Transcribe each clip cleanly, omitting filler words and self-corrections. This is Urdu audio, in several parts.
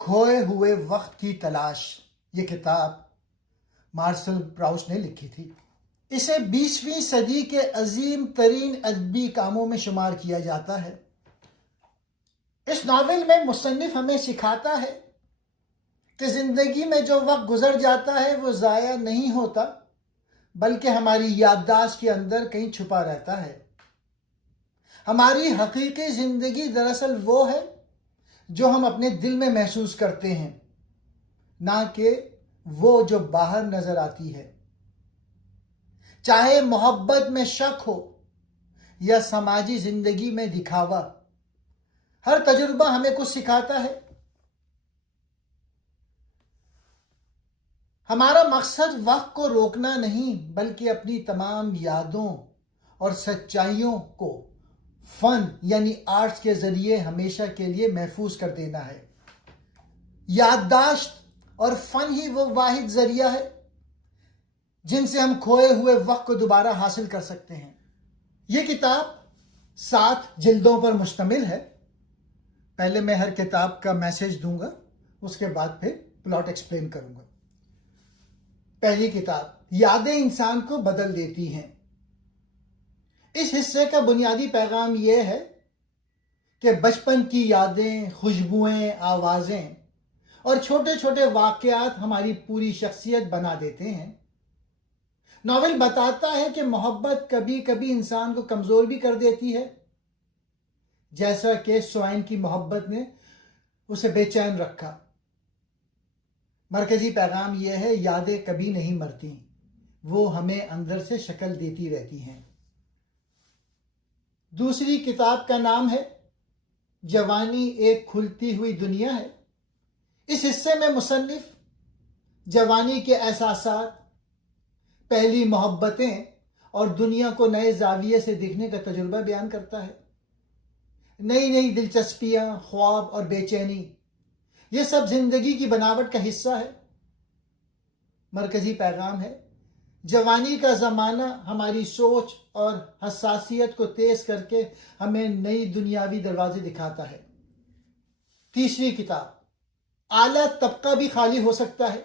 کھوئے ہوئے وقت کی تلاش، یہ کتاب مارسل پراؤسٹ نے لکھی تھی۔ اسے 20ویں صدی کے عظیم ترین ادبی کاموں میں شمار کیا جاتا ہے۔ اس ناول میں مصنف ہمیں سکھاتا ہے کہ زندگی میں جو وقت گزر جاتا ہے وہ ضائع نہیں ہوتا، بلکہ ہماری یادداشت کے اندر کہیں چھپا رہتا ہے۔ ہماری حقیقی زندگی دراصل وہ ہے جو ہم اپنے دل میں محسوس کرتے ہیں، نہ کہ وہ جو باہر نظر آتی ہے۔ چاہے محبت میں شک ہو یا سماجی زندگی میں دکھاوا، ہر تجربہ ہمیں کچھ سکھاتا ہے۔ ہمارا مقصد وقت کو روکنا نہیں، بلکہ اپنی تمام یادوں اور سچائیوں کو فن یعنی آرٹس کے ذریعے ہمیشہ کے لیے محفوظ کر دینا ہے۔ یادداشت اور فن ہی وہ واحد ذریعہ ہے جن سے ہم کھوئے ہوئے وقت کو دوبارہ حاصل کر سکتے ہیں۔ یہ کتاب 7 جلدوں پر مشتمل ہے۔ پہلے میں ہر کتاب کا میسج دوں گا، اس کے بعد پھر پلاٹ ایکسپلین کروں گا۔ پہلی کتاب، یادیں انسان کو بدل دیتی ہیں۔ اس حصے کا بنیادی پیغام یہ ہے کہ بچپن کی یادیں، خوشبوئیں، آوازیں اور چھوٹے چھوٹے واقعات ہماری پوری شخصیت بنا دیتے ہیں۔ ناول بتاتا ہے کہ محبت کبھی کبھی انسان کو کمزور بھی کر دیتی ہے، جیسا کہ سوئن کی محبت نے اسے بے چین رکھا۔ مرکزی پیغام یہ ہے، یادیں کبھی نہیں مرتی، وہ ہمیں اندر سے شکل دیتی رہتی ہیں۔ دوسری کتاب کا نام ہے جوانی ایک کھلتی ہوئی دنیا ہے۔ اس حصے میں مصنف جوانی کے احساسات، پہلی محبتیں اور دنیا کو نئے زاویے سے دیکھنے کا تجربہ بیان کرتا ہے۔ نئی نئی دلچسپیاں، خواب اور بے چینی، یہ سب زندگی کی بناوٹ کا حصہ ہے۔ مرکزی پیغام ہے، جوانی کا زمانہ ہماری سوچ اور حساسیت کو تیز کر کے ہمیں نئی دنیاوی دروازے دکھاتا ہے۔ تیسری کتاب، اعلیٰ طبقہ بھی خالی ہو سکتا ہے۔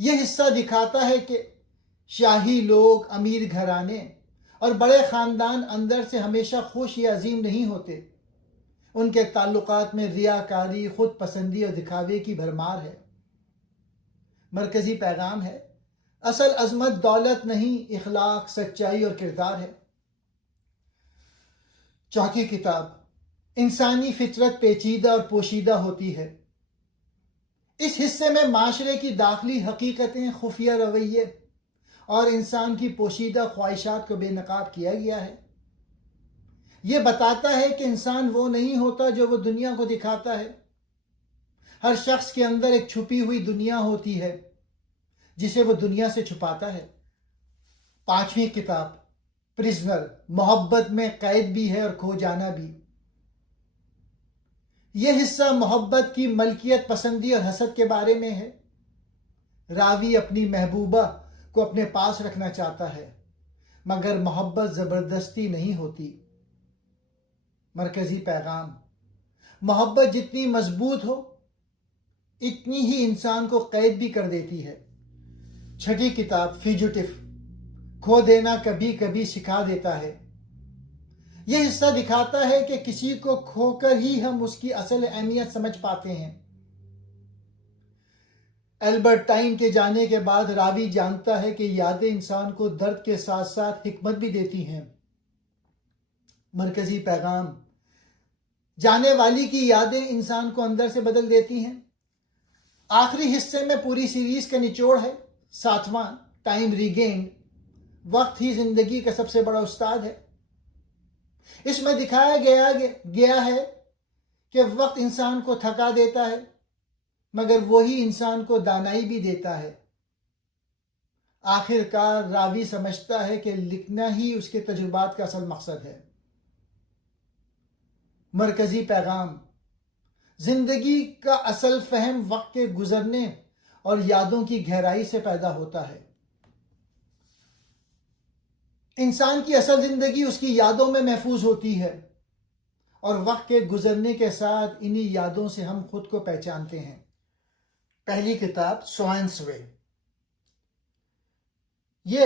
یہ حصہ دکھاتا ہے کہ شاہی لوگ، امیر گھرانے اور بڑے خاندان اندر سے ہمیشہ خوش یا عظیم نہیں ہوتے۔ ان کے تعلقات میں ریاکاری، خود پسندی اور دکھاوے کی بھرمار ہے۔ مرکزی پیغام ہے، اصل عظمت دولت نہیں، اخلاق، سچائی اور کردار ہے۔ چوتھی کتاب، انسانی فطرت پیچیدہ اور پوشیدہ ہوتی ہے۔ اس حصے میں معاشرے کی داخلی حقیقتیں، خفیہ رویے اور انسان کی پوشیدہ خواہشات کو بے نقاب کیا گیا ہے۔ یہ بتاتا ہے کہ انسان وہ نہیں ہوتا جو وہ دنیا کو دکھاتا ہے۔ ہر شخص کے اندر ایک چھپی ہوئی دنیا ہوتی ہے جسے وہ دنیا سے چھپاتا ہے۔ پانچویں کتاب، پرزنر، محبت میں قید بھی ہے اور کھو جانا بھی۔ یہ حصہ محبت کی ملکیت پسندی اور حسد کے بارے میں ہے۔ راوی اپنی محبوبہ کو اپنے پاس رکھنا چاہتا ہے، مگر محبت زبردستی نہیں ہوتی۔ مرکزی پیغام، محبت جتنی مضبوط ہو اتنی ہی انسان کو قید بھی کر دیتی ہے۔ چھٹی کتاب، فیوجیٹو، کھو دینا کبھی کبھی سکھا دیتا ہے۔ یہ حصہ دکھاتا ہے کہ کسی کو کھو کر ہی ہم اس کی اصل اہمیت سمجھ پاتے ہیں۔ البرٹائن کے جانے کے بعد راوی جانتا ہے کہ یادیں انسان کو درد کے ساتھ ساتھ حکمت بھی دیتی ہیں۔ مرکزی پیغام، جانے والی کی یادیں انسان کو اندر سے بدل دیتی ہیں۔ آخری حصے میں پوری سیریز کا نچوڑ ہے، 7واں، ٹائم ریگینڈ، وقت ہی زندگی کا سب سے بڑا استاد ہے۔ اس میں دکھایا گیا ہے کہ وقت انسان کو تھکا دیتا ہے، مگر وہی انسان کو دانائی بھی دیتا ہے۔ آخر کار راوی سمجھتا ہے کہ لکھنا ہی اس کے تجربات کا اصل مقصد ہے۔ مرکزی پیغام، زندگی کا اصل فہم وقت کے گزرنے اور یادوں کی گہرائی سے پیدا ہوتا ہے۔ انسان کی اصل زندگی اس کی یادوں میں محفوظ ہوتی ہے، اور وقت کے گزرنے کے ساتھ انہی یادوں سے ہم خود کو پہچانتے ہیں۔ پہلی کتاب سوائن سوے، یہ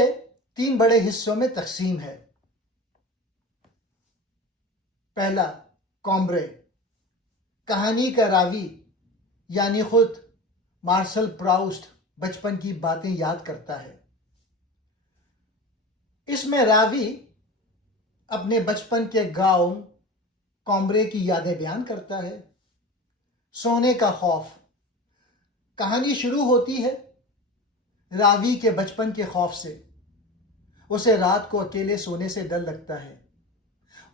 3 بڑے حصوں میں تقسیم ہے۔ پہلا، کومبرے، کہانی کا راوی یعنی خود مارسل پراؤسٹ بچپن کی باتیں یاد کرتا ہے۔ اس میں راوی اپنے بچپن کے گاؤں کومبرے کی یادیں بیان کرتا ہے۔ سونے کا خوف، کہانی شروع ہوتی ہے راوی کے بچپن کے خوف سے۔ اسے رات کو اکیلے سونے سے ڈر لگتا ہے۔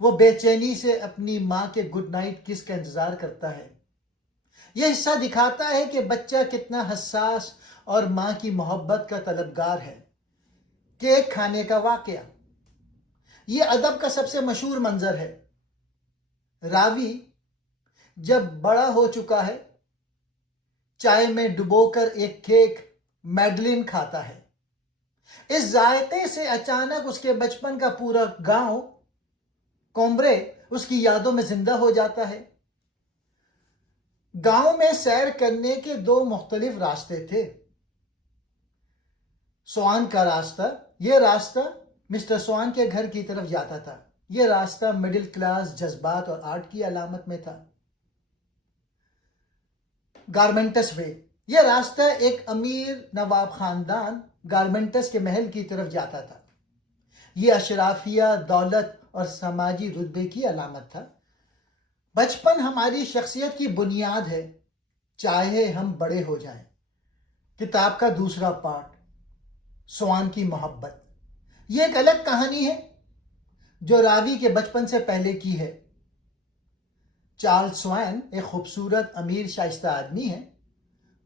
وہ بے چینی سے اپنی ماں کے گڈ نائٹ کس کا انتظار کرتا ہے۔ یہ حصہ دکھاتا ہے کہ بچہ کتنا حساس اور ماں کی محبت کا طلبگار ہے۔ کیک کھانے کا واقعہ، یہ ادب کا سب سے مشہور منظر ہے۔ راوی جب بڑا ہو چکا ہے چائے میں ڈبو کر ایک کیک میڈلن کھاتا ہے۔ اس ذائقے سے اچانک اس کے بچپن کا پورا گاؤں کومبرے اس کی یادوں میں زندہ ہو جاتا ہے۔ گاؤں میں سیر کرنے کے 2 مختلف راستے تھے۔ سوان کا راستہ، یہ راستہ مسٹر سوان کے گھر کی طرف جاتا تھا۔ یہ راستہ مڈل کلاس جذبات اور آرٹ کی علامت میں تھا۔ گارمنٹس وے، یہ راستہ ایک امیر نواب خاندان گارمنٹس کے محل کی طرف جاتا تھا۔ یہ اشرافیہ، دولت اور سماجی رتبے کی علامت تھا۔ بچپن ہماری شخصیت کی بنیاد ہے، چاہے ہم بڑے ہو جائیں۔ کتاب کا دوسرا پارٹ، سوان کی محبت، یہ ایک الگ کہانی ہے جو راوی کے بچپن سے پہلے کی ہے۔ چارلز سوان ایک خوبصورت، امیر، شائستہ آدمی ہے۔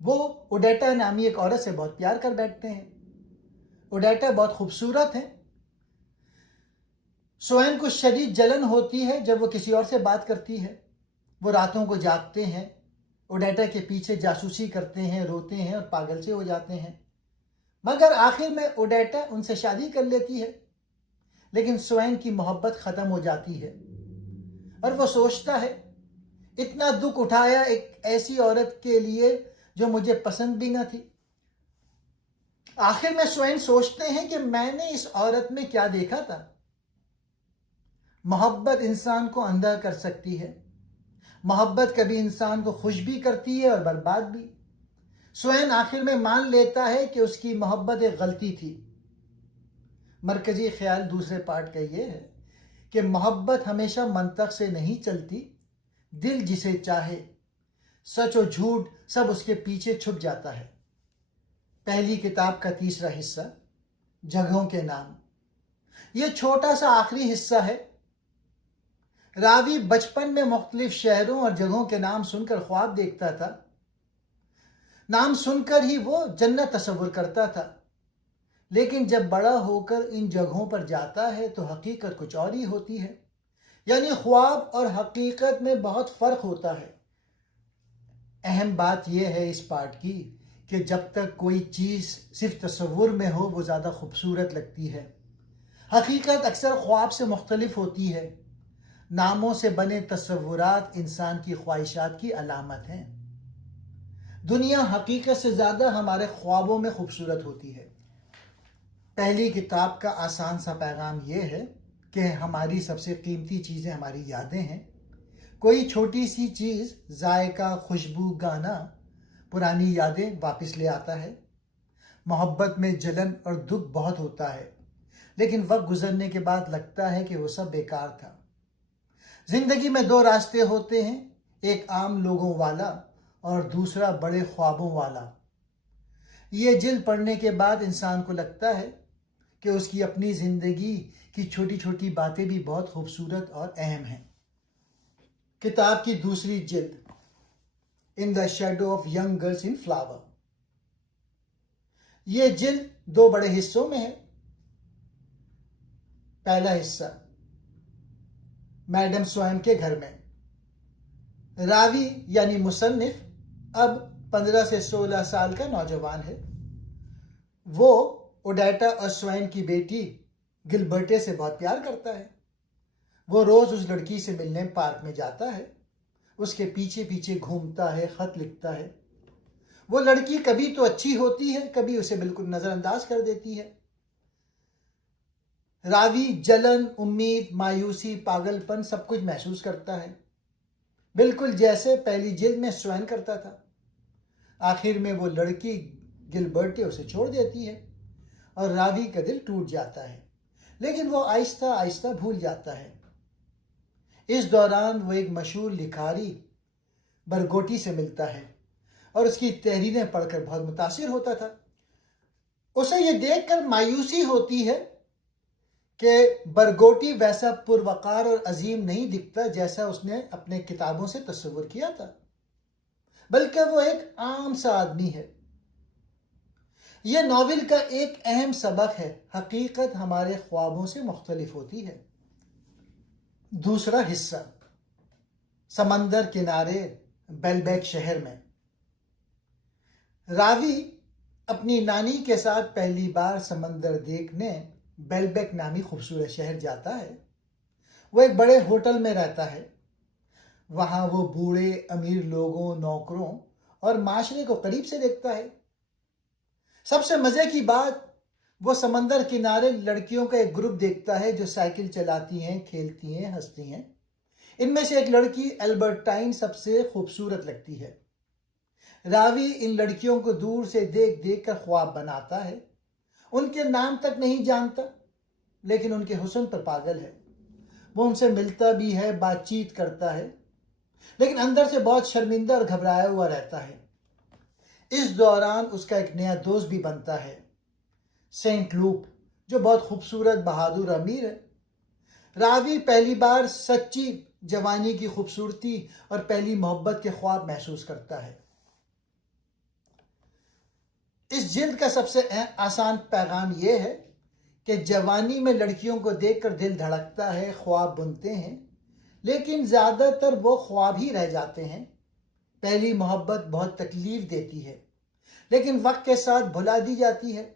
وہ اوڈیٹا نامی ایک عورت سے بہت پیار کر بیٹھتے ہیں۔ اوڈیٹا بہت خوبصورت ہے۔ سوان کو شدید جلن ہوتی ہے جب وہ کسی اور سے بات کرتی ہے۔ وہ راتوں کو جاگتے ہیں، اوڈیٹا کے پیچھے جاسوسی کرتے ہیں، روتے ہیں اور پاگل سے ہو جاتے ہیں، مگر آخر میں اوڈیٹا ان سے شادی کر لیتی ہے۔ لیکن سوان کی محبت ختم ہو جاتی ہے اور وہ سوچتا ہے اتنا دکھ اٹھایا ایک ایسی عورت کے لیے جو مجھے پسند بھی نہ تھی۔ آخر میں سوان سوچتے ہیں کہ میں نے اس عورت میں کیا دیکھا تھا۔ محبت انسان کو اندھا کر سکتی ہے۔ محبت کبھی انسان کو خوش بھی کرتی ہے اور برباد بھی۔ سوان آخر میں مان لیتا ہے کہ اس کی محبت ایک غلطی تھی۔ مرکزی خیال دوسرے پارٹ کا یہ ہے کہ محبت ہمیشہ منطق سے نہیں چلتی۔ دل جسے چاہے، سچ و جھوٹ سب اس کے پیچھے چھپ جاتا ہے۔ پہلی کتاب کا تیسرا حصہ، جگہوں کے نام، یہ چھوٹا سا آخری حصہ ہے۔ راوی بچپن میں مختلف شہروں اور جگہوں کے نام سن کر خواب دیکھتا تھا۔ نام سن کر ہی وہ جنت تصور کرتا تھا، لیکن جب بڑا ہو کر ان جگہوں پر جاتا ہے تو حقیقت کچھ اور ہی ہوتی ہے۔ یعنی خواب اور حقیقت میں بہت فرق ہوتا ہے۔ اہم بات یہ ہے اس پارٹ کی کہ جب تک کوئی چیز صرف تصور میں ہو وہ زیادہ خوبصورت لگتی ہے۔ حقیقت اکثر خواب سے مختلف ہوتی ہے۔ ناموں سے بنے تصورات انسان کی خواہشات کی علامت ہیں۔ دنیا حقیقت سے زیادہ ہمارے خوابوں میں خوبصورت ہوتی ہے۔ پہلی کتاب کا آسان سا پیغام یہ ہے کہ ہماری سب سے قیمتی چیزیں ہماری یادیں ہیں۔ کوئی چھوٹی سی چیز، ذائقہ، خوشبو، گانا، پرانی یادیں واپس لے آتا ہے۔ محبت میں جلن اور دکھ بہت ہوتا ہے، لیکن وقت گزرنے کے بعد لگتا ہے کہ وہ سب بیکار تھا۔ زندگی میں 2 راستے ہوتے ہیں، ایک عام لوگوں والا اور دوسرا بڑے خوابوں والا۔ یہ جلد پڑھنے کے بعد انسان کو لگتا ہے کہ اس کی اپنی زندگی کی چھوٹی چھوٹی باتیں بھی بہت خوبصورت اور اہم ہیں۔ کتاب کی دوسری جلد، in the shadow of young girls in flower, یہ جلد 2 بڑے حصوں میں ہے۔ پہلا حصہ، میڈم سوان کے گھر میں۔ راوی یعنی مصنف اب 15 سے 16 سال کا نوجوان ہے۔ وہ اوڈیٹا اور سوان کی بیٹی گلبرٹے سے بہت پیار کرتا ہے۔ وہ روز اس لڑکی سے ملنے پارک میں جاتا ہے، اس کے پیچھے پیچھے گھومتا ہے، خط لکھتا ہے۔ وہ لڑکی کبھی تو اچھی ہوتی ہے، کبھی اسے بالکل نظر انداز کر دیتی ہے۔ راوی جلن، امید، مایوسی، پاگل پن سب کچھ محسوس کرتا ہے، بالکل جیسے پہلی جلد میں سوین کرتا تھا۔ آخر میں وہ لڑکی گلبرٹے اسے چھوڑ دیتی ہے اور راوی کا دل ٹوٹ جاتا ہے، لیکن وہ آہستہ آہستہ بھول جاتا ہے۔ اس دوران وہ ایک مشہور لکھاری برگوٹی سے ملتا ہے اور اس کی تحریریں پڑھ کر بہت متاثر ہوتا تھا۔ اسے یہ دیکھ کر مایوسی ہوتی ہے کہ برگوٹی ویسا پروقار اور عظیم نہیں دکھتا جیسا اس نے اپنے کتابوں سے تصور کیا تھا، بلکہ وہ ایک عام سا آدمی ہے۔ یہ ناول کا ایک اہم سبق ہے، حقیقت ہمارے خوابوں سے مختلف ہوتی ہے۔ دوسرا حصہ، سمندر کنارے بیلبیک شہر میں۔ راوی اپنی نانی کے ساتھ پہلی بار سمندر دیکھنے بیلبیک نامی خوبصورت شہر جاتا ہے۔ وہ ایک بڑے ہوٹل میں رہتا ہے۔ وہاں وہ بوڑھے امیر لوگوں، نوکروں اور معاشرے کو قریب سے دیکھتا ہے۔ سب سے مزے کی بات، وہ سمندر کنارے لڑکیوں کا ایک گروپ دیکھتا ہے جو سائیکل چلاتی ہیں، کھیلتی ہیں، ہنستی ہیں۔ ان میں سے ایک لڑکی البرٹائن سب سے خوبصورت لگتی ہے۔ راوی ان لڑکیوں کو دور سے دیکھ دیکھ کر خواب بناتا ہے۔ ان کے نام تک نہیں جانتا، لیکن ان کے حسن پر پاگل ہے۔ وہ ان سے ملتا بھی ہے، بات چیت کرتا ہے، لیکن اندر سے بہت شرمندہ اور گھبرایا ہوا رہتا ہے۔ اس دوران اس کا ایک نیا دوست بھی بنتا ہے، سینٹ لوپ، جو بہت خوبصورت، بہادر، امیر ہے۔ راوی پہلی بار سچی جوانی کی خوبصورتی اور پہلی محبت کے خواب محسوس کرتا ہے۔ اس جلد کا سب سے آسان پیغام یہ ہے کہ جوانی میں لڑکیوں کو دیکھ کر دل دھڑکتا ہے، خواب بنتے ہیں، لیکن زیادہ تر وہ خواب ہی رہ جاتے ہیں۔ پہلی محبت بہت تکلیف دیتی ہے، لیکن وقت کے ساتھ بھلا دی جاتی ہے۔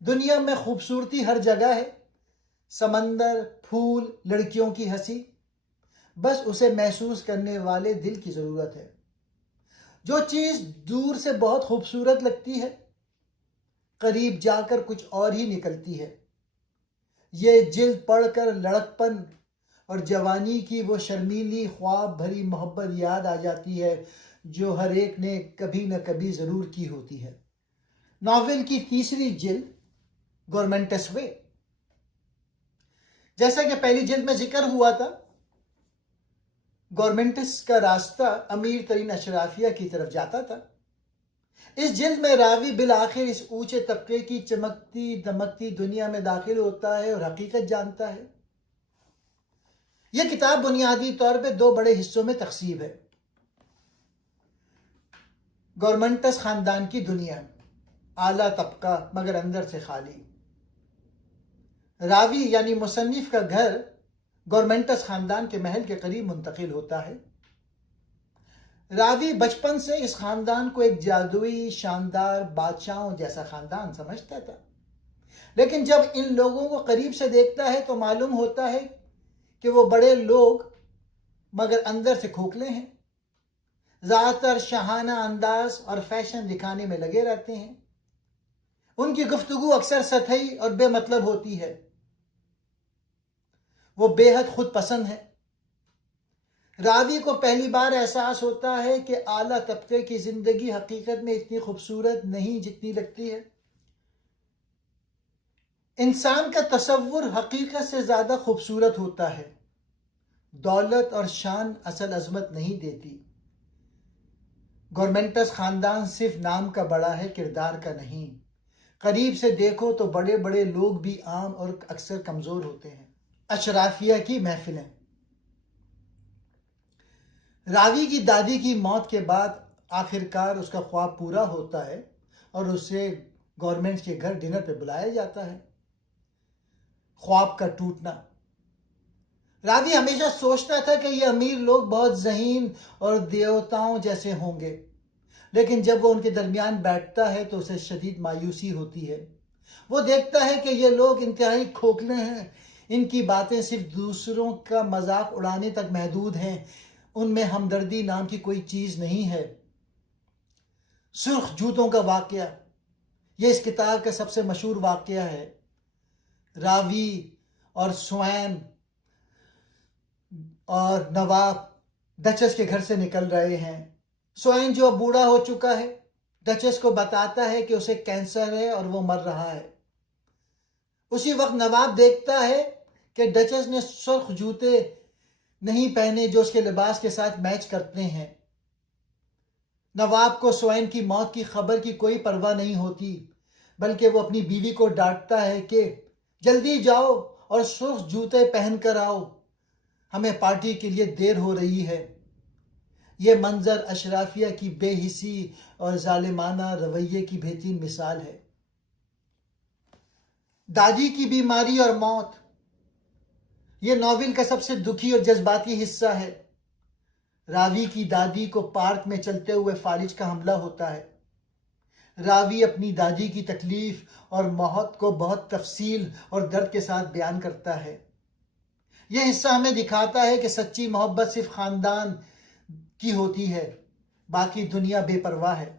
دنیا میں خوبصورتی ہر جگہ ہے، سمندر، پھول، لڑکیوں کی ہنسی، بس اسے محسوس کرنے والے دل کی ضرورت ہے۔ جو چیز دور سے بہت خوبصورت لگتی ہے، قریب جا کر کچھ اور ہی نکلتی ہے۔ یہ جلد پڑھ کر لڑکپن اور جوانی کی وہ شرمیلی خواب بھری محبت یاد آ جاتی ہے جو ہر ایک نے کبھی نہ کبھی ضرور کی ہوتی ہے۔ ناول کی تیسری جلد، گورمنٹس وے۔ جیسا کہ پہلی جلد میں ذکر ہوا تھا، گورمنٹس کا راستہ امیر ترین اشرافیہ کی طرف جاتا تھا۔ اس جلد میں راوی بالآخر اس اونچے طبقے کی چمکتی دمکتی دنیا میں داخل ہوتا ہے اور حقیقت جانتا ہے۔ یہ کتاب بنیادی طور پہ دو بڑے حصوں میں تقسیم ہے۔ گورمنٹس خاندان کی دنیا، اعلیٰ طبقہ مگر اندر سے خالی۔ راوی یعنی مصنف کا گھر گورمنٹس خاندان کے محل کے قریب منتقل ہوتا ہے۔ راوی بچپن سے اس خاندان کو ایک جادوئی، شاندار، بادشاہوں جیسا خاندان سمجھتا تھا، لیکن جب ان لوگوں کو قریب سے دیکھتا ہے تو معلوم ہوتا ہے کہ وہ بڑے لوگ مگر اندر سے کھوکھلے ہیں۔ زیادہ تر شاہانہ انداز اور فیشن دکھانے میں لگے رہتے ہیں۔ ان کی گفتگو اکثر سطحی اور بے مطلب ہوتی ہے۔ وہ بے حد خود پسند ہے۔ راوی کو پہلی بار احساس ہوتا ہے کہ اعلیٰ طبقے کی زندگی حقیقت میں اتنی خوبصورت نہیں جتنی لگتی ہے۔ انسان کا تصور حقیقت سے زیادہ خوبصورت ہوتا ہے۔ دولت اور شان اصل عظمت نہیں دیتی۔ گورمنٹس خاندان صرف نام کا بڑا ہے، کردار کا نہیں۔ قریب سے دیکھو تو بڑے بڑے لوگ بھی عام اور اکثر کمزور ہوتے ہیں۔ اشرافیہ کی محفلیں۔ راوی کی دادی کی موت کے بعد آخرکار اس کا خواب پورا ہوتا ہے اور اسے گورنمنٹ کے گھر ڈنر پہ بلایا جاتا ہے۔ خواب کا ٹوٹنا۔ راوی ہمیشہ سوچتا تھا کہ یہ امیر لوگ بہت ذہین اور دیوتاؤں جیسے ہوں گے، لیکن جب وہ ان کے درمیان بیٹھتا ہے تو اسے شدید مایوسی ہوتی ہے۔ وہ دیکھتا ہے کہ یہ لوگ انتہائی کھوکھلے ہیں، ان کی باتیں صرف دوسروں کا مذاق اڑانے تک محدود ہیں، ان میں ہمدردی نام کی کوئی چیز نہیں ہے۔ سرخ جوتوں کا واقعہ، یہ اس کتاب کا سب سے مشہور واقعہ ہے۔ راوی اور سوین اور نواب ڈچس کے گھر سے نکل رہے ہیں۔ سوین جو بوڑھا ہو چکا ہے ڈچس کو بتاتا ہے کہ اسے کینسر ہے اور وہ مر رہا ہے۔ اسی وقت نواب دیکھتا ہے کہ ڈچس نے سرخ جوتے نہیں پہنے جو اس کے لباس کے ساتھ میچ کرتے ہیں۔ نواب کو سوین کی موت کی خبر کی کوئی پرواہ نہیں ہوتی، بلکہ وہ اپنی بیوی کو ڈانٹتا ہے کہ جلدی جاؤ اور سرخ جوتے پہن کر آؤ، ہمیں پارٹی کے لیے دیر ہو رہی ہے۔ یہ منظر اشرافیہ کی بے حسی اور ظالمانہ رویے کی بہترین مثال ہے۔ دادی کی بیماری اور موت، یہ ناول کا سب سے دکھی اور جذباتی حصہ ہے۔ راوی کی دادی کو پارک میں چلتے ہوئے فالج کا حملہ ہوتا ہے۔ راوی اپنی دادی کی تکلیف اور موت کو بہت تفصیل اور درد کے ساتھ بیان کرتا ہے۔ یہ حصہ ہمیں دکھاتا ہے کہ سچی محبت صرف خاندان کی ہوتی ہے، باقی دنیا بے پرواہ ہے۔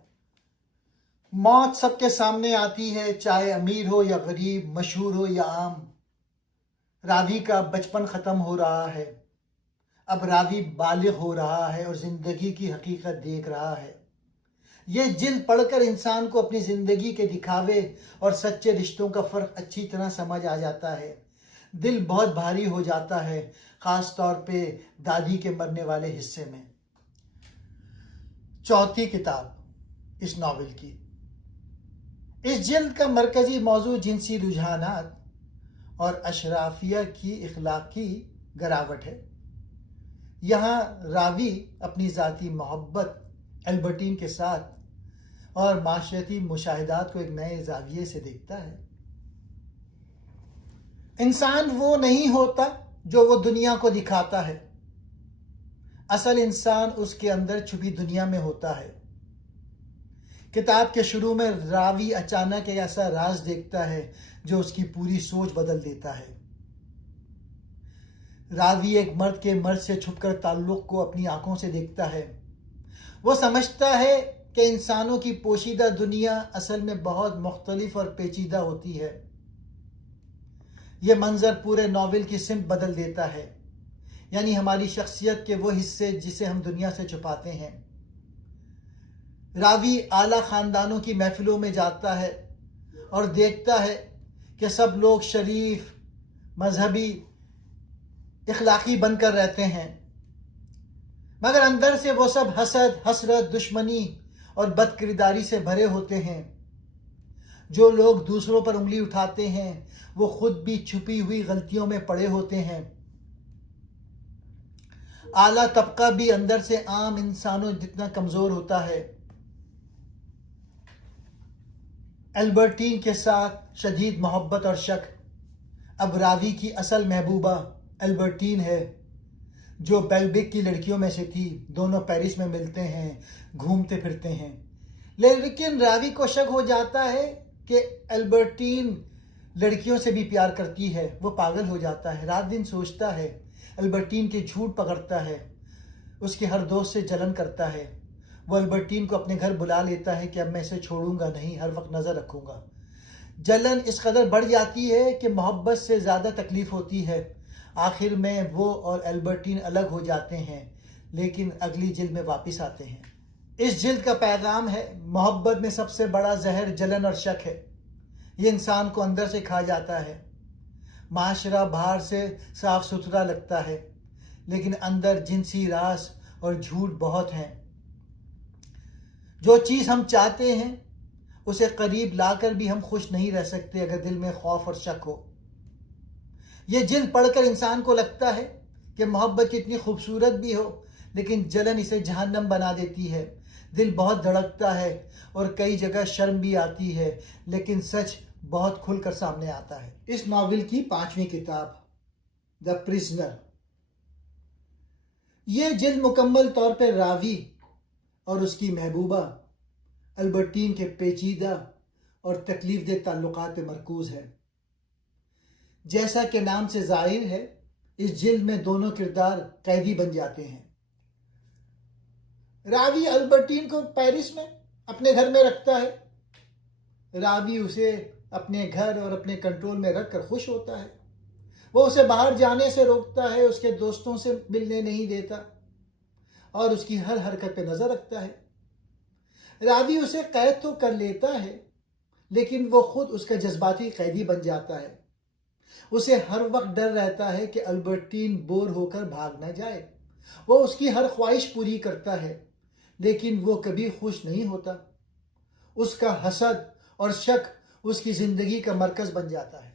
موت سب کے سامنے آتی ہے، چاہے امیر ہو یا غریب، مشہور ہو یا عام۔ راوی کا بچپن ختم ہو رہا ہے، اب راوی بالغ ہو رہا ہے اور زندگی کی حقیقت دیکھ رہا ہے۔ یہ جلد پڑھ کر انسان کو اپنی زندگی کے دکھاوے اور سچے رشتوں کا فرق اچھی طرح سمجھ آ جاتا ہے۔ دل بہت بھاری ہو جاتا ہے، خاص طور پہ دادی کے مرنے والے حصے میں۔ چوتھی کتاب اس ناول کی، اس جلد کا مرکزی موضوع جنسی رجحانات اور اشرافیہ کی اخلاقی گراوٹ ہے۔ یہاں راوی اپنی ذاتی محبت البرٹین کے ساتھ اور معاشرتی مشاہدات کو ایک نئے زاویے سے دیکھتا ہے۔ انسان وہ نہیں ہوتا جو وہ دنیا کو دکھاتا ہے، اصل انسان اس کے اندر چھپی دنیا میں ہوتا ہے۔ کتاب کے شروع میں راوی اچانک ایک ایسا راز دیکھتا ہے جو اس کی پوری سوچ بدل دیتا ہے۔ راوی ایک مرد کے مرد سے چھپ کر تعلق کو اپنی آنکھوں سے دیکھتا ہے۔ وہ سمجھتا ہے کہ انسانوں کی پوشیدہ دنیا اصل میں بہت مختلف اور پیچیدہ ہوتی ہے۔ یہ منظر پورے ناول کی سمت بدل دیتا ہے، یعنی ہماری شخصیت کے وہ حصے جسے ہم دنیا سے چھپاتے ہیں۔ راوی اعلیٰ خاندانوں کی محفلوں میں جاتا ہے اور دیکھتا ہے کہ سب لوگ شریف، مذہبی، اخلاقی بن کر رہتے ہیں، مگر اندر سے وہ سب حسد، حسرت، دشمنی اور بد کرداری سے بھرے ہوتے ہیں۔ جو لوگ دوسروں پر انگلی اٹھاتے ہیں وہ خود بھی چھپی ہوئی غلطیوں میں پڑے ہوتے ہیں۔ اعلیٰ طبقہ بھی اندر سے عام انسانوں جتنا کمزور ہوتا ہے۔ البرٹین کے ساتھ شدید محبت اور شک۔ اب راوی کی اصل محبوبہ البرٹین ہے، جو بیلبک کی لڑکیوں میں سے تھی۔ دونوں پیرس میں ملتے ہیں، گھومتے پھرتے ہیں، لیکن راوی کو شک ہو جاتا ہے کہ البرٹین لڑکیوں سے بھی پیار کرتی ہے۔ وہ پاگل ہو جاتا ہے، رات دن سوچتا ہے، البرٹین کے جھوٹ پکڑتا ہے، اس کے ہر دوست سے جلن کرتا ہے۔ وہ البرٹین کو اپنے گھر بلا لیتا ہے کہ اب میں اسے چھوڑوں گا نہیں، ہر وقت نظر رکھوں گا۔ جلن اس قدر بڑھ جاتی ہے کہ محبت سے زیادہ تکلیف ہوتی ہے۔ آخر میں وہ اور البرٹین الگ ہو جاتے ہیں، لیکن اگلی جلد میں واپس آتے ہیں۔ اس جلد کا پیغام ہے، محبت میں سب سے بڑا زہر جلن اور شک ہے۔ یہ انسان کو اندر سے کھا جاتا ہے۔ معاشرہ باہر سے صاف ستھرا لگتا ہے، لیکن اندر جنسی راز اور جھوٹ بہت ہیں۔ جو چیز ہم چاہتے ہیں اسے قریب لا کر بھی ہم خوش نہیں رہ سکتے اگر دل میں خوف اور شک ہو۔ یہ جلد پڑھ کر انسان کو لگتا ہے کہ محبت کتنی خوبصورت بھی ہو، لیکن جلن اسے جہنم بنا دیتی ہے۔ دل بہت دھڑکتا ہے اور کئی جگہ شرم بھی آتی ہے، لیکن سچ بہت کھل کر سامنے آتا ہے۔ اس ناول کی 5ویں کتاب دی پرزنر، یہ جلد مکمل طور پر راوی اور اس کی محبوبہ البرٹین کے پیچیدہ اور تکلیف دہ تعلقات پر مرکوز ہے۔ جیسا کہ نام سے ظاہر ہے اس جلد میں دونوں کردار قیدی بن جاتے ہیں۔ راوی البرٹین کو پیرس میں اپنے گھر میں رکھتا ہے۔ راوی اسے اپنے گھر اور اپنے کنٹرول میں رکھ کر خوش ہوتا ہے۔ وہ اسے باہر جانے سے روکتا ہے، اس کے دوستوں سے ملنے نہیں دیتا اور اس کی ہر حرکت پہ نظر رکھتا ہے۔ راوی اسے قید تو کر لیتا ہے لیکن وہ خود اس کا جذباتی قیدی بن جاتا ہے۔ اسے ہر وقت ڈر رہتا ہے کہ البرٹین بور ہو کر بھاگ نہ جائے۔ وہ اس کی ہر خواہش پوری کرتا ہے لیکن وہ کبھی خوش نہیں ہوتا۔ اس کا حسد اور شک اس کی زندگی کا مرکز بن جاتا ہے۔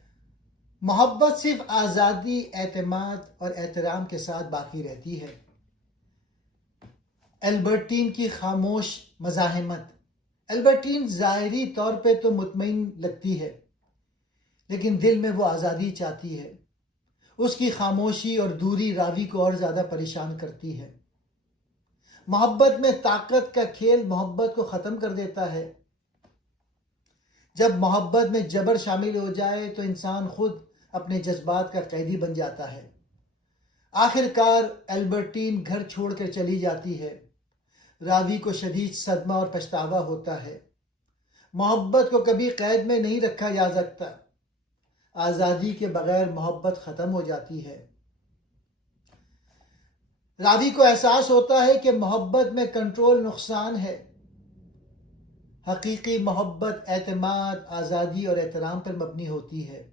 محبت صرف آزادی، اعتماد اور احترام کے ساتھ باقی رہتی ہے۔ البرٹین کی خاموش مزاحمت۔ البرٹین ظاہری طور پہ تو مطمئن لگتی ہے لیکن دل میں وہ آزادی چاہتی ہے۔ اس کی خاموشی اور دوری راوی کو اور زیادہ پریشان کرتی ہے۔ محبت میں طاقت کا کھیل محبت کو ختم کر دیتا ہے۔ جب محبت میں جبر شامل ہو جائے تو انسان خود اپنے جذبات کا قیدی بن جاتا ہے۔ آخر کار البرٹین گھر چھوڑ کر چلی جاتی ہے۔ راوی کو شدید صدمہ اور پچھتاوا ہوتا ہے۔ محبت کو کبھی قید میں نہیں رکھا جا سکتا۔ آزادی کے بغیر محبت ختم ہو جاتی ہے۔ راوی کو احساس ہوتا ہے کہ محبت میں کنٹرول نقصان ہے۔ حقیقی محبت اعتماد، آزادی اور احترام پر مبنی ہوتی ہے۔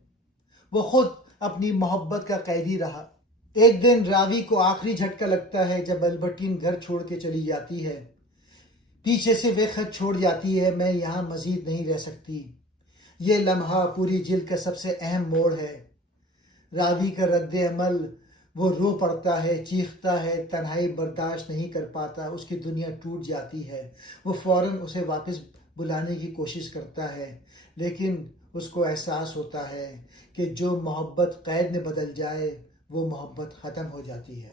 وہ خود اپنی محبت کا قیدی رہا۔ ایک دن راوی کو آخری جھٹکا لگتا ہے جب البرٹین گھر چھوڑ کے چلی جاتی ہے۔ پیچھے سے وہ خط چھوڑ جاتی ہے، میں یہاں مزید نہیں رہ سکتی۔ یہ لمحہ پوری جلد کا سب سے اہم موڑ ہے۔ راوی کا رد عمل، وہ رو پڑتا ہے، چیختا ہے، تنہائی برداشت نہیں کر پاتا، اس کی دنیا ٹوٹ جاتی ہے۔ وہ فوراً اسے واپس بلانے کی کوشش کرتا ہے لیکن اس کو احساس ہوتا ہے کہ جو محبت قید میں بدل جائے وہ محبت ختم ہو جاتی ہے۔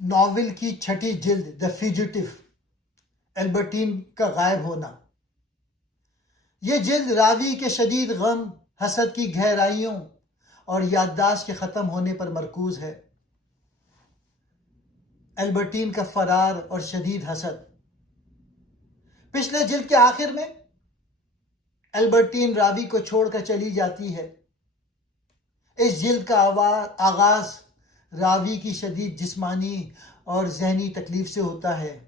ناول کی چھٹی جلد دی فیوجیٹو، البرٹین کا غائب ہونا۔ یہ جلد راوی کے شدید غم، حسد کی گہرائیوں اور یادداشت کے ختم ہونے پر مرکوز ہے۔ البرٹین کا فرار اور شدید حسد۔ پچھلے جلد کے آخر میں البرٹین راوی کو چھوڑ کر چلی جاتی ہے۔ اس جلد کا آغاز راوی کی شدید جسمانی اور ذہنی تکلیف سے ہوتا ہے۔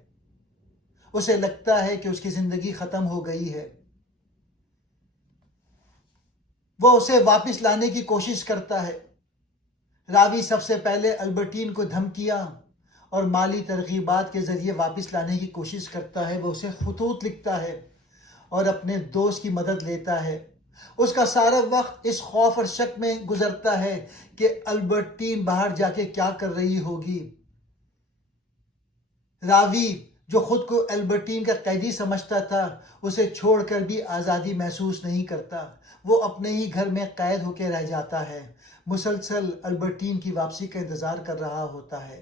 اسے لگتا ہے کہ اس کی زندگی ختم ہو گئی ہے۔ وہ اسے واپس لانے کی کوشش کرتا ہے۔ راوی سب سے پہلے البرٹین کو دھمکیاں اور مالی ترغیبات کے ذریعے واپس لانے کی کوشش کرتا ہے۔ وہ اسے خطوط لکھتا ہے اور اپنے دوست کی مدد لیتا ہے۔ اس کا سارا وقت اس خوف اور شک میں گزرتا ہے کہ البرٹین باہر جا کے کیا کر رہی ہوگی۔ راوی جو خود کو البرٹین کا قیدی سمجھتا تھا، اسے چھوڑ کر بھی آزادی محسوس نہیں کرتا۔ وہ اپنے ہی گھر میں قید ہو کے رہ جاتا ہے، مسلسل البرٹین کی واپسی کا انتظار کر رہا ہوتا ہے۔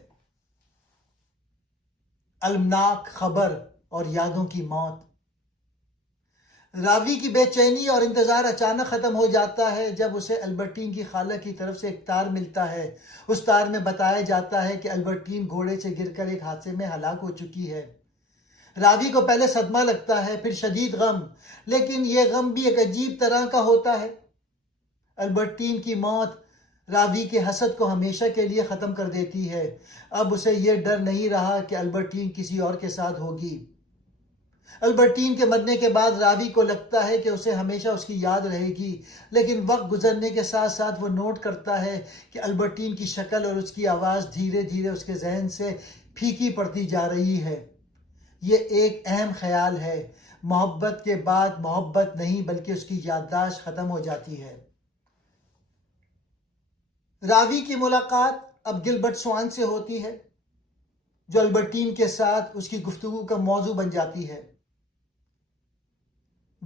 المناک خبر اور یادوں کی موت۔ راوی کی بے چینی اور انتظار اچانک ختم ہو جاتا ہے جب اسے البرٹین کی خالہ کی طرف سے ایک تار ملتا ہے۔ اس تار میں بتایا جاتا ہے کہ البرٹین گھوڑے سے گر کر ایک حادثے میں ہلاک ہو چکی ہے۔ راوی کو پہلے صدمہ لگتا ہے، پھر شدید غم، لیکن یہ غم بھی ایک عجیب طرح کا ہوتا ہے۔ البرٹین کی موت راوی کے حسد کو ہمیشہ کے لیے ختم کر دیتی ہے۔ اب اسے یہ ڈر نہیں رہا کہ البرٹین کسی اور کے ساتھ ہوگی۔ البرٹین کے مرنے کے بعد راوی کو لگتا ہے کہ اسے ہمیشہ اس کی یاد رہے گی، لیکن وقت گزرنے کے ساتھ ساتھ وہ نوٹ کرتا ہے کہ البرٹین کی شکل اور اس کی آواز دھیرے دھیرے اس کے ذہن سے پھیکی پڑتی جا رہی ہے۔ یہ ایک اہم خیال ہے، محبت کے بعد محبت نہیں بلکہ اس کی یادداشت ختم ہو جاتی ہے۔ راوی کی ملاقات اب گلبرٹ سوان سے ہوتی ہے، جو البرٹین کے ساتھ اس کی گفتگو کا موضوع بن جاتی ہے۔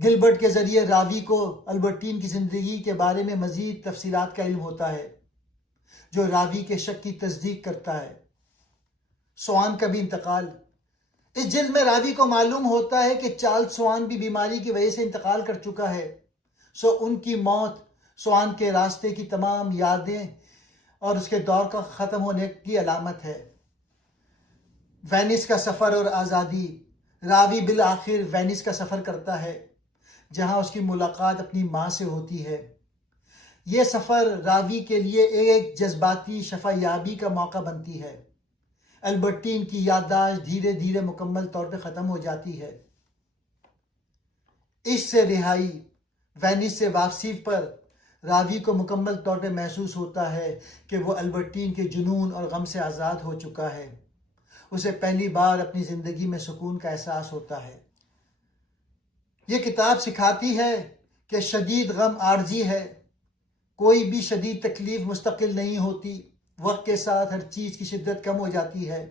گلبرٹ کے ذریعے راوی کو البرٹین کی زندگی کے بارے میں مزید تفصیلات کا علم ہوتا ہے، جو راوی کے شک کی تصدیق کرتا ہے۔ سوان کا بھی انتقال۔ اس جلد میں راوی کو معلوم ہوتا ہے کہ چارلز سوان بھی بیماری کی وجہ سے انتقال کر چکا ہے، ان کی موت سوان کے راستے کی تمام یادیں اور اس کے دور کا ختم ہونے کی علامت ہے۔ وینس کا سفر اور آزادی۔ راوی بالآخر وینس کا سفر کرتا ہے جہاں اس کی ملاقات اپنی ماں سے ہوتی ہے۔ یہ سفر راوی کے لیے ایک جذباتی شفا یابی کا موقع بنتی ہے۔ البرٹین کی یادداشت دھیرے دھیرے مکمل طور پہ ختم ہو جاتی ہے۔ اس سے رہائی، وینس سے واپسی پر راوی کو مکمل طور پہ محسوس ہوتا ہے کہ وہ البرٹین کے جنون اور غم سے آزاد ہو چکا ہے۔ اسے پہلی بار اپنی زندگی میں سکون کا احساس ہوتا ہے۔ یہ کتاب سکھاتی ہے کہ شدید غم عارضی ہے، کوئی بھی شدید تکلیف مستقل نہیں ہوتی، وقت کے ساتھ ہر چیز کی شدت کم ہو جاتی ہے۔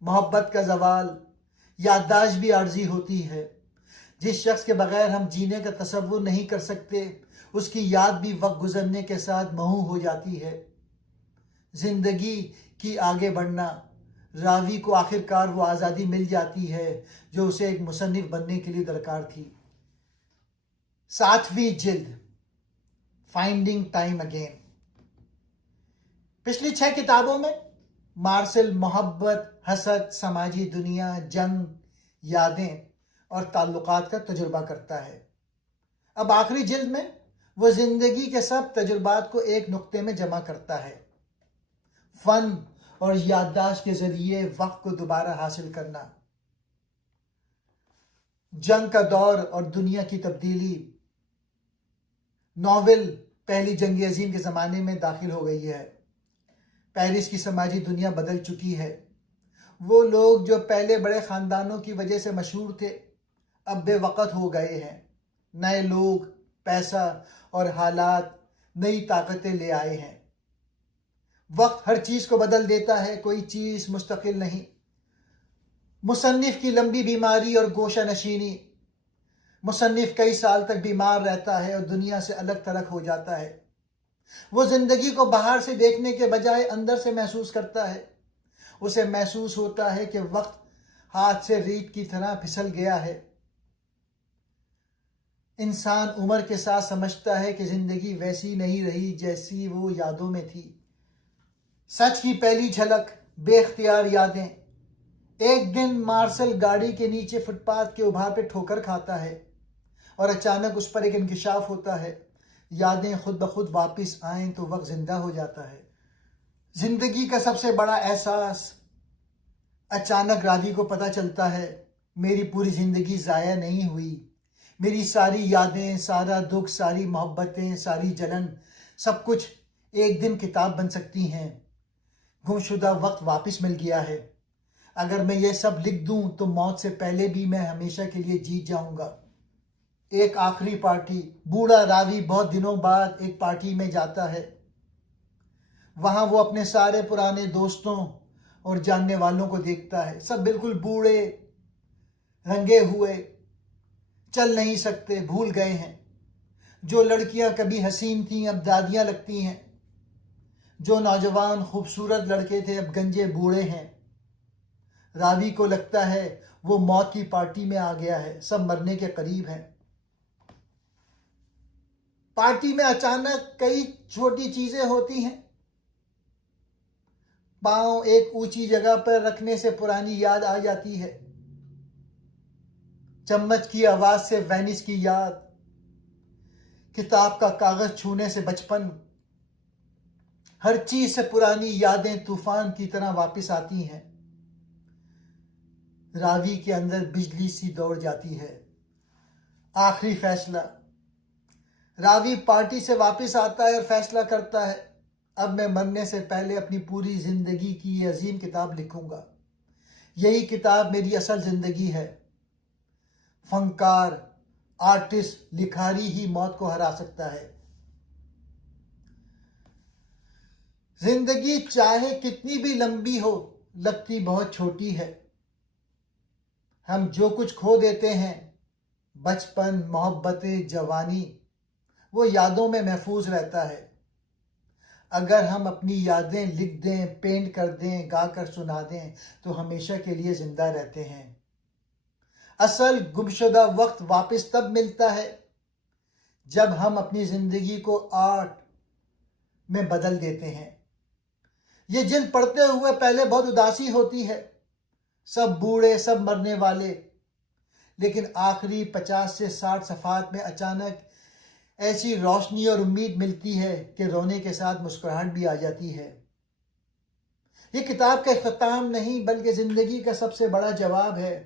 محبت کا زوال، یادداشت بھی عارضی ہوتی ہے۔ جس شخص کے بغیر ہم جینے کا تصور نہیں کر سکتے، اس کی یاد بھی وقت گزرنے کے ساتھ محو ہو جاتی ہے۔ زندگی کی آگے بڑھنا، راوی کو آخرکار وہ آزادی مل جاتی ہے جو اسے ایک مصنف بننے کے لیے درکار تھی۔ 7ویں جلد، فائنڈنگ ٹائم اگین۔ پچھلی 6 کتابوں میں مارسل محبت، حسد، سماجی دنیا، جنگ، یادیں اور تعلقات کا تجربہ کرتا ہے۔ اب آخری جلد میں وہ زندگی کے سب تجربات کو ایک نقطے میں جمع کرتا ہے۔ فن اور یادداشت کے ذریعے وقت کو دوبارہ حاصل کرنا۔ جنگ کا دور اور دنیا کی تبدیلی۔ ناول پہلی جنگ عظیم کے زمانے میں داخل ہو گئی ہے۔ پیرس کی سماجی دنیا بدل چکی ہے۔ وہ لوگ جو پہلے بڑے خاندانوں کی وجہ سے مشہور تھے، اب بے وقت ہو گئے ہیں۔ نئے لوگ، پیسہ اور حالات نئی طاقتیں لے آئے ہیں۔ وقت ہر چیز کو بدل دیتا ہے، کوئی چیز مستقل نہیں۔ مصنف کی لمبی بیماری اور گوشہ نشینی۔ مصنف کئی سال تک بیمار رہتا ہے اور دنیا سے الگ تھلگ ہو جاتا ہے۔ وہ زندگی کو باہر سے دیکھنے کے بجائے اندر سے محسوس کرتا ہے۔ اسے محسوس ہوتا ہے کہ وقت ہاتھ سے ریت کی طرح پھسل گیا ہے۔ انسان عمر کے ساتھ سمجھتا ہے کہ زندگی ویسی نہیں رہی جیسی وہ یادوں میں تھی۔ سچ کی پہلی جھلک، بے اختیار یادیں۔ ایک دن مارسل گاڑی کے نیچے فٹ پاتھ کے ابھار پہ ٹھوکر کھاتا ہے اور اچانک اس پر ایک انکشاف ہوتا ہے۔ یادیں خود بخود واپس آئیں تو وقت زندہ ہو جاتا ہے۔ زندگی کا سب سے بڑا احساس۔ اچانک راوی کو پتہ چلتا ہے، میری پوری زندگی ضائع نہیں ہوئی۔ میری ساری یادیں، سارا دکھ، ساری محبتیں، ساری جلن، سب کچھ ایک دن کتاب بن سکتی ہیں۔ گمشدہ وقت واپس مل گیا ہے۔ اگر میں یہ سب لکھ دوں تو موت سے پہلے بھی میں ہمیشہ کے لیے جیت جاؤں گا۔ ایک آخری پارٹی۔ بوڑھا راوی بہت دنوں بعد ایک پارٹی میں جاتا ہے۔ وہاں وہ اپنے سارے پرانے دوستوں اور جاننے والوں کو دیکھتا ہے۔ سب بالکل بوڑھے، رنگے ہوئے، چل نہیں سکتے، بھول گئے ہیں۔ جو لڑکیاں کبھی حسین تھیں اب دادیاں لگتی ہیں۔ جو نوجوان خوبصورت لڑکے تھے اب گنجے بوڑھے ہیں۔ راوی کو لگتا ہے وہ موت کی پارٹی میں آ گیا ہے، سب مرنے کے قریب ہیں۔ پارٹی میں اچانک کئی چھوٹی چیزیں ہوتی ہیں۔ پاؤں ایک اونچی جگہ پر رکھنے سے پرانی یاد آ جاتی ہے۔ چمچ کی آواز سے وینس کی یاد، کتاب کا کاغذ چھونے سے بچپن، ہر چیز سے پرانی یادیں طوفان کی طرح واپس آتی ہیں۔ راوی کے اندر بجلی سی دوڑ جاتی ہے۔ آخری فیصلہ۔ راوی پارٹی سے واپس آتا ہے اور فیصلہ کرتا ہے، اب میں مرنے سے پہلے اپنی پوری زندگی کی یہ عظیم کتاب لکھوں گا۔ یہی کتاب میری اصل زندگی ہے۔ فنکار، آرٹسٹ، لکھاری ہی موت کو ہرا سکتا ہے۔ زندگی چاہے کتنی بھی لمبی ہو، لگتی بہت چھوٹی ہے۔ ہم جو کچھ کھو دیتے ہیں، بچپن، محبتیں، جوانی، وہ یادوں میں محفوظ رہتا ہے۔ اگر ہم اپنی یادیں لکھ دیں، پینٹ کر دیں، گا کر سنا دیں تو ہمیشہ کے لیے زندہ رہتے ہیں۔ اصل گمشدہ وقت واپس تب ملتا ہے جب ہم اپنی زندگی کو آرٹ میں بدل دیتے ہیں. یہ جلد پڑھتے ہوئے پہلے بہت اداسی ہوتی ہے، سب بوڑھے، سب مرنے والے، لیکن آخری 50 سے 60 صفحات میں اچانک ایسی روشنی اور امید ملتی ہے کہ رونے کے ساتھ مسکراہٹ بھی آ جاتی ہے. یہ کتاب کا اختتام نہیں بلکہ زندگی کا سب سے بڑا جواب ہے.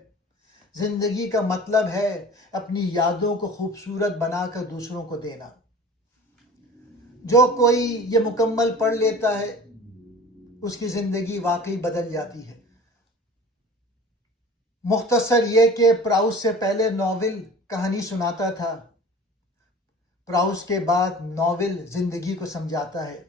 زندگی کا مطلب ہے اپنی یادوں کو خوبصورت بنا کر دوسروں کو دینا. جو کوئی یہ مکمل پڑھ لیتا ہے اس کی زندگی واقعی بدل جاتی ہے. مختصر یہ کہ پراؤسٹ سے پہلے ناول کہانی سناتا تھا، پراؤسٹ کے بعد ناول زندگی کو سمجھاتا ہے.